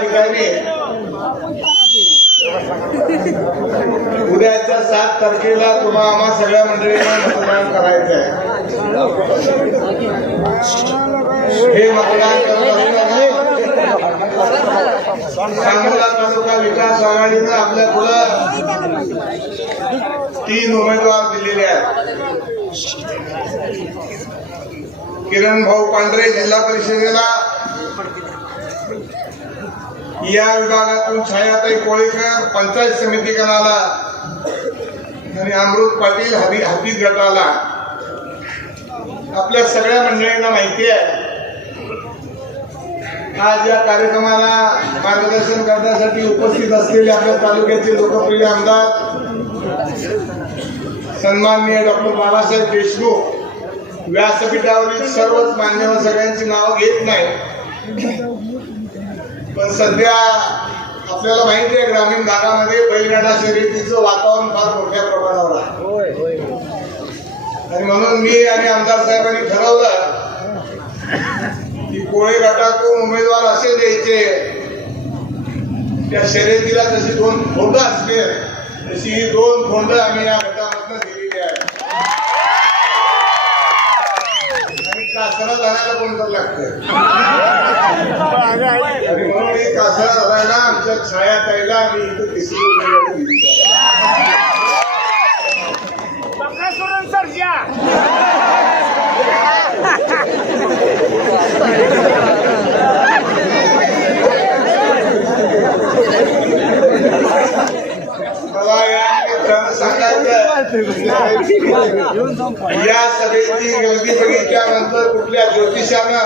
ठिकाणी उद्याच्या 7 तारखेला तुम्हा आम्हा सगळ्या मंडळींना मतदान करायचं आहे। हे मतदान सांगोला तालुका विकास आघाडीनं आपल्या पुढे 3 उमेदवार दिलेले आहेत। किरण भाऊ पांढरे जिल्हा परिषदेला, या विभागातून छायाताई कोळेकर पंचायत समिती गणाला आणि अमृत पाटील हाफिज गटाला। आपल्या सगळ्या मंडळींना माहिती आहे आज या कार्यक्रमाला मार्गदर्शन करण्यासाठी उपस्थित असलेले आपल्या तालुक्याचे लोकप्रिय आमदार सन्माननीय डॉक्टर बाबासाहेब देशमुख, व्यासपीठावरील सर्वच मान्यवर सगळ्यांची नावं घेत नाही, पण सध्या आपल्याला माहिती आहे ग्रामीण भागामध्ये बैलगाडा शर्यतीचं वातावरण फार मोठ्या प्रमाणावर आहे आणि म्हणून मी आणि आमदार साहेबांनी ठरवलं की कोळी गटातून उमेदवार असे द्यायचे त्या शर्यतीला जशी 2 खोंड असते तशी ही 2 खोंड आम्ही या गटामधून दिलेली आहे आणि कासरा धरायला कोण तर लागतं आणि म्हणून ही कासरा धरायला आमच्या छायाताईला आम्ही इथं 3री उमेदवारी दिली। मला या सांगायचं या सभेची गर्दी बघितल्यानंतर कुठल्या ज्योतिषानं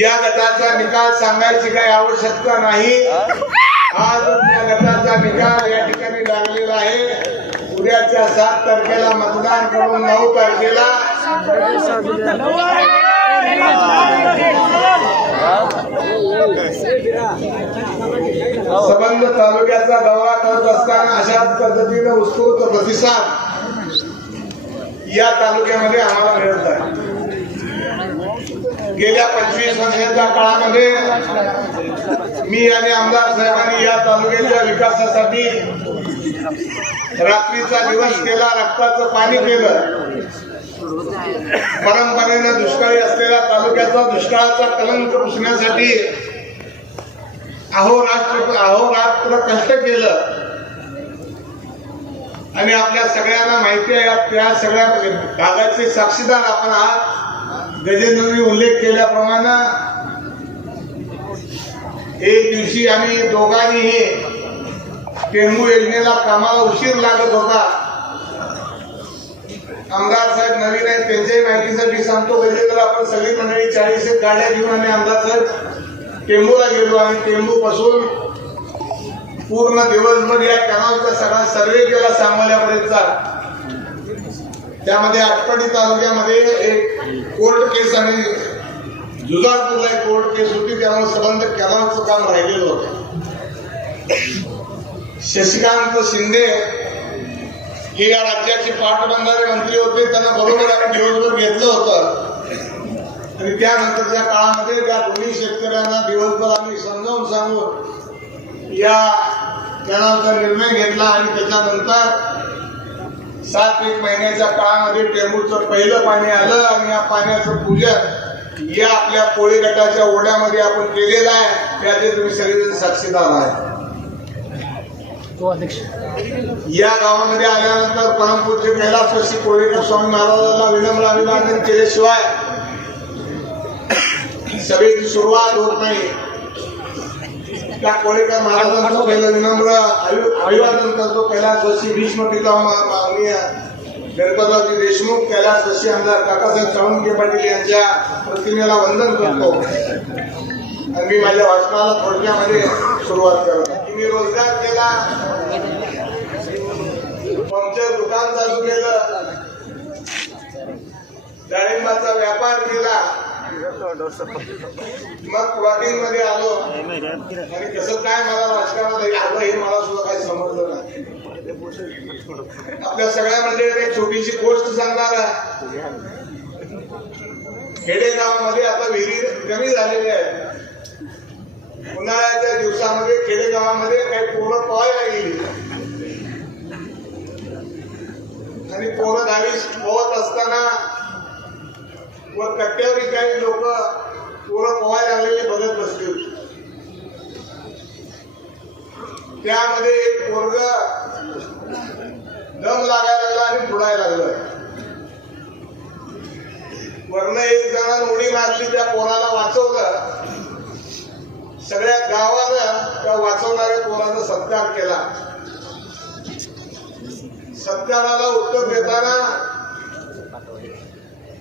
या गटाचा निकाल सांगायची काही आवश्यकता नाही। आज या गटाचा निकाल या ठिकाणी लागलेला आहे। उद्याच्या 7 तारखेला मतदान करून 9 तारखेला संबंध तालुक्याचा दौरा करत असताना अशाच पद्धतीने उत्स्फूर्त प्रतिसाद या तालुक्यामध्ये आम्हाला मिळत आहे। गेल्या 25 वर्षाच्या काळामध्ये मी आणि आमदार साहेबांनी या तालुक्याच्या विकासासाठी रात्रीचा दिवस केला, रक्ताचं पाणी केलं। परंपरेनं दुष्काळी असलेल्या तालुक्याचा दुष्काळाचा कलंक पुसण्यासाठी अहोरात्र कष्ट केलं आणि आपल्या सगळ्यांना माहिती आहे त्या सगळ्या भागाचे साक्षीदार आपण आहात। गजेंद्रनी उल्लेख केल्याप्रमाणे एक दिवशी आम्ही दोघांनीही टेंबू योजनेला कामाला उशीर लागत होता। आमदार साहेब नवीन आहेत, त्यांच्याही माहितीसाठी सांगतो, गजेंद्र आपण सगळी मंडळी 40 गाड्या घेऊन आणि आमदार साहेब टेंबूला गेलो आणि टेंबू पासून पूर्ण दिवसभर या कॅनॉलचा सगळा सर्वे केला सांगोल्यापर्यंतचा। त्यामध्ये आटपाडी तालुक्यामध्ये एक कोर्ट केस आणि जुजारपूरला एक कोर्ट केस होती, त्यामुळे संबंध कॅनॉलचं काम राहिलेलं होतं। शशिकांत शिंदे हे या राज्याचे पाटबंधारे मंत्री होते, त्यांना बरोबर आम्ही दिवसभर घेतलं होतं आणि त्यानंतरच्या काळामध्ये त्या दोन्ही शेतकऱ्यांना दिवसभर आम्ही समजावून सांगून या कॅनॉलचा निर्णय घेतला आणि त्याच्यानंतर 7 महिन्याच्या काळामध्ये टेंबूचं पहिलं पाणी आलं आणि या पाण्याचं पूजन या आपल्या कोळी गटाच्या ओढ्यामध्ये आपण केलेलं आहे। त्याचे तुम्ही सगळेजण साक्षीदार आहेत। या गावामध्ये आल्यानंतर परमपूज्य कैलासवासी कोळीकर स्वामी महाराजांना विनम्र अभिवादन केल्याशिवाय सभेची सुरुवात होत नाही। त्या कोळीकर महाराजांचं पहिलं विनम्र अभिवादन करतो कैलासवासी भीष्म पितामह माननीय गणपतरावजी देशमुख, कैलासवासी आमदार काकासाहेब साळुंखे पाटील यांच्या प्रतिमेला वंदन करतो आणि मी माझ्या भाषणाला थोडक्यामध्ये सुरुवात करतो। मी रोजगार केला, पंक्चर दुकान चालू केलं, डाळिंबाचा व्यापार केला, मग प्लॉटिंग मध्ये आलो आणि कसं काय मला राजकारणात आलं हे मला सुद्धा काही समजलं नाही। आपल्या सगळ्या मंडळीने एक छोटीशी गोष्ट सांगणार आहे। खेडेगावामध्ये आता विहिरी कमी झालेल्या आहेत उन्हाळ्याच्या दिवसामध्ये खेडेगावामध्ये काही पोरं पोहायला गेली आणि पोरं गावी पोहत असताना व कट्ट्यावरील काही लोक पोरं पोहायला लागलेली बघत बसली होती. त्यामध्ये एक पोरग दम लागायला लागला आणि बुडायला लागलं. वरनं एक जणांनी उडी मारली, त्या पोराला वाचवलं. सगळ्या गावानं त्या वाचवणाऱ्या पोराचा सत्कार केला. सत्काराला उत्तर देताना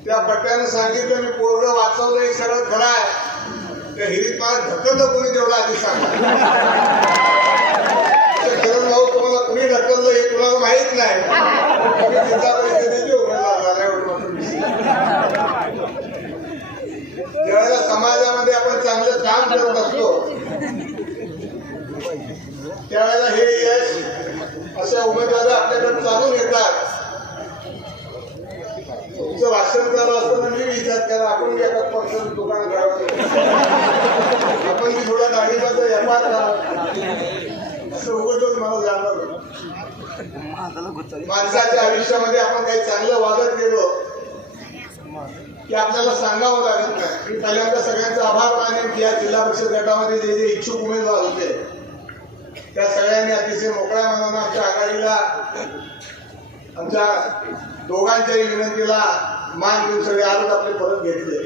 त्या पट्ट्यानं सांगितलं, मी पोरग वाचवलं हे सगळं खरं आहे, त्या हिरीत मला ढकललं कोणी तेवढं आधी सांगा. किरण भाऊ, तुम्हाला कुणी ढकललं हे कुणाला माहित नाही. जिल्हा परिषदेचे उमेदवार झाले. ज्यावेळेला समाजामध्ये आपण चांगलं काम करत असतो त्यावेळेला हे यश अशा उमेदवार आपल्याकडे चालून येतात. तुमचं भाषण चालू असताना मी विचार करा, आपण एकाच पर्सन दुकान करावं, आपण ती थोड्या गाडीमध्ये व्यापार करावा, असं उघडच मला जाणवलं. माणसाच्या आयुष्यामध्ये आपण काही चांगलं वागत गेलो की आपल्याला सांगावं लागत नाही. मी पहिल्यांदा सगळ्यांचा आभार मानेन की या जिल्हा परिषद गटामध्ये जे जे इच्छुक उमेदवार होते त्या सगळ्यांनी अतिशय मोकळ्या मनानं आमच्या आघाडीला, आमच्या दोघांच्याही विनंतीला मान देऊन सगळे आरोप आपले परत घेतले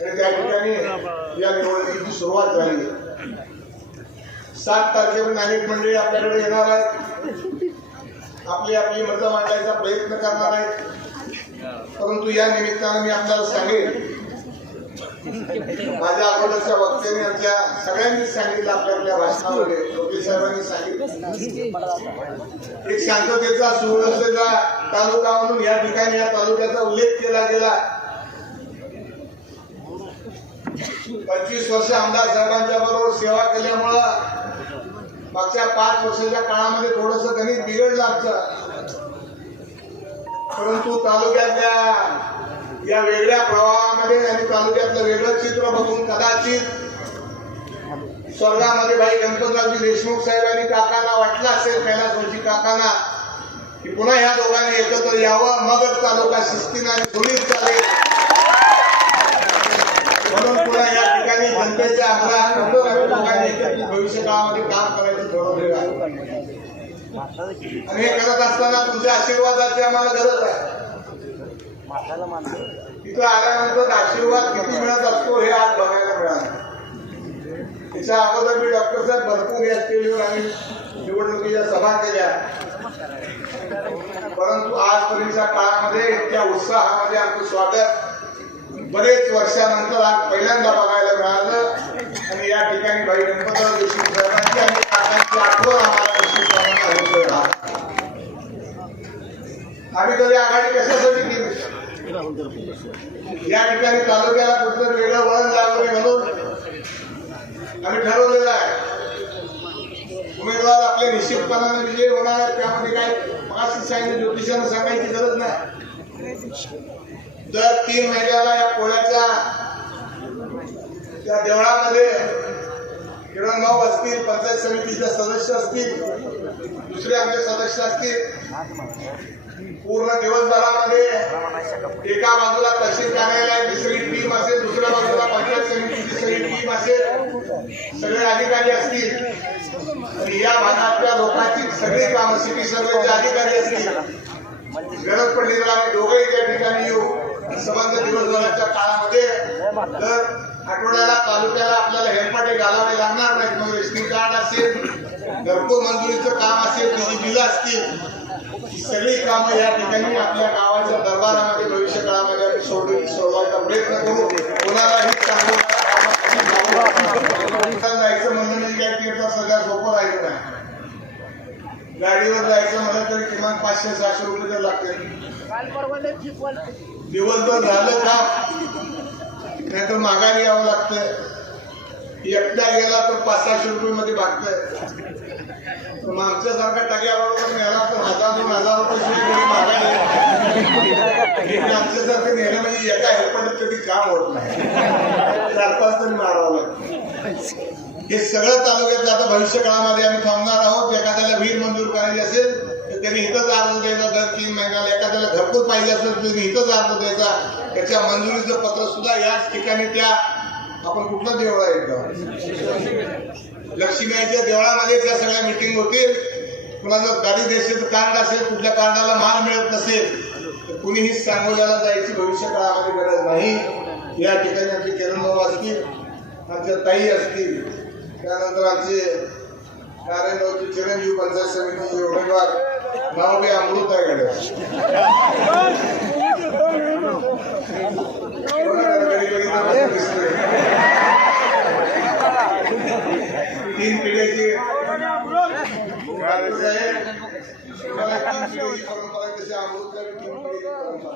आणि त्या ठिकाणी या निवडणुकीची सुरुवात झाली. 7 तारखेपर्यंत अनेक मंडळी आपल्याकडे येणार आहेत, आपली आपली मतं मांडायचा प्रयत्न करणार आहेत. परंतु या निमित्तानं मी आपल्याला सांगेन, माझ्या अगोदरच्या वक्त्यांनी आमच्या सगळ्यांनीच सांगितलं, आपल्या आपल्या भाषणामध्ये वकील साहेबांनी सांगितलं, एक शांततेचा सुव्यवस्थेचा तालुका म्हणून या ठिकाणी या तालुक्याचा उल्लेख केला गेला. 25 वर्ष आमदार साहेबांच्या बरोबर सेवा केल्यामुळं मागच्या 5 वर्षाच्या काळामध्ये थोडंसं गणित बिघडलं आमचं. परंतु तालुक्यातल्या या वेगळ्या प्रवाहामध्ये आणि तालुक्यातलं वेगळं चित्र बघून कदाचित स्वर्गामध्ये भाई गणपतरावजी देशमुख साहेबांनी काकांना वाटलं असेल, कैलासवासी काकांना, की पुन्हा ह्या दोघांनी एकत्र यावं, मगच तालुका शिस्तीने आणि सुरळीत चालेल. म्हणून पुन्हा या ठिकाणी जनतेच्या आग्रहानंतर लोकांनी एकत्रित भविष्य काळामध्ये काम करायचं ठरवलेलं आहे. आणि हे करत असताना तुमच्या आशीर्वादाची आम्हाला गरज आहे. तिथं आल्यानंतर आशीर्वाद किती मिळत असतो हे आज बघायला मिळालं. त्याच्या अगोदर मी डॉक्टर साहेब भरपूर या स्टेजवर आम्ही निवडणुकीच्या सभा केल्या, परंतु आजपर्यंतच्या काळामध्ये इतक्या उत्साहामध्ये आमचं स्वागत बरेच वर्षानंतर आज पहिल्यांदा बघायला मिळालं. आणि या ठिकाणी भाई गणपतराव देशमुख साहेबांची आणि काकांची आठवण आम्हाला निश्चितपणे राहते. आम्ही कधी आघाडी कशासाठी केली? या ठिकाणी तालुक्याला कुठलं वेगळं वळण लागू नये म्हणून आम्ही ठरवलेलं आहे. उमेदवार आपले निश्चितपणाने विजयी होणार आहेत, त्यामध्ये काय मागाशी सांगितलं ज्योतिषानं सांगायची गरज नाही. दर 3 महिन्याला या पोळ्याच्या त्या देवळामध्ये किरणभाऊ असतील, पंचायत समितीचे सदस्य असतील, दुसरे आमचे सदस्य असतील, पूर्ण दिवसभरामध्ये एका बाजूला तहसील कार्यालयात दुसरी टीम असेल, दुसऱ्या बाजूला पंचायत समितीची सगळी टीम असेल, सगळे अधिकारी असतील आणि या भागातल्या लोकांची सगळी कामं सिटी सर्वेचे अधिकारी असतील. गरज पडली तर आम्ही दोघेही त्या ठिकाणी येऊ. संबंध दिवसभराच्या काळामध्ये तर आठवड्याला तालुक्याला आपल्याला हेलपाटे घालावे लागणार नाहीत. मग रेशनिंग कार्ड असेल, घरकुल मंजुरीचं काम असेल, तिची बिलं असतील, सगळी कामं या ठिकाणी आपल्या गावाच्या दरबारामध्ये भविष्य काळामध्ये आम्ही सोडवायचा प्रयत्न करू. कोणालाही जायचं म्हणून नाही काय तीर्थ सगळ्या सोपं राहिलं नाही. गाडीवर जायचं म्हणलं तरी किमान 500-600 रुपये तर लागते. दिवसभर झालं का नाहीतर माघारी यावं लागतं. एकटा गेला तर 500-600 रुपये मध्ये भागतंय. मग आमच्यासारखा टाक्याबरोबर नेला तर 1000-2000 रुपये सुद्धा कोणी मागायला आमच्यासारखं नेलं म्हणजे एका हेल्पडत कधी काम होत नाही, 4-5 तरी मारावं लागतं. हे सगळं तालुक्यात आता भविष्य काळामध्ये आम्ही थांबणार आहोत. एखाद्याला विहीर मंजूर करायची असेल तर त्यांनी इथंच अर्ज द्यायचा दर 3 महिन्याला. एखाद्याला घरपोच पाहिजे असेल तर त्यांनी इथंच अर्ज द्यायचा. त्याच्या मंजुरीचं पत्र सुद्धा याच ठिकाणी त्या आपण कुठलं देवळ आहे लक्ष्मीच्या देवळामध्ये त्या सगळ्या मिटिंग होतील. कुणाचं गाडी देशाचं कार्ड असेल, कुठल्या कार्डाला माल मिळत नसेल तर कुणीही सांगोल्याला जायची भविष्य काळामध्ये गरज नाही. या ठिकाणी आमचे किरण भाऊ असतील, आमच्या ताई असतील, त्यानंतर आमचे नारायणरावचे चिरंजीव पंचायत समितीचे उमेदवार नाव बी अमृत आहे कडे 3 पिढ्याची परंपरा तशी अमृत 3 पिढी परंपरा.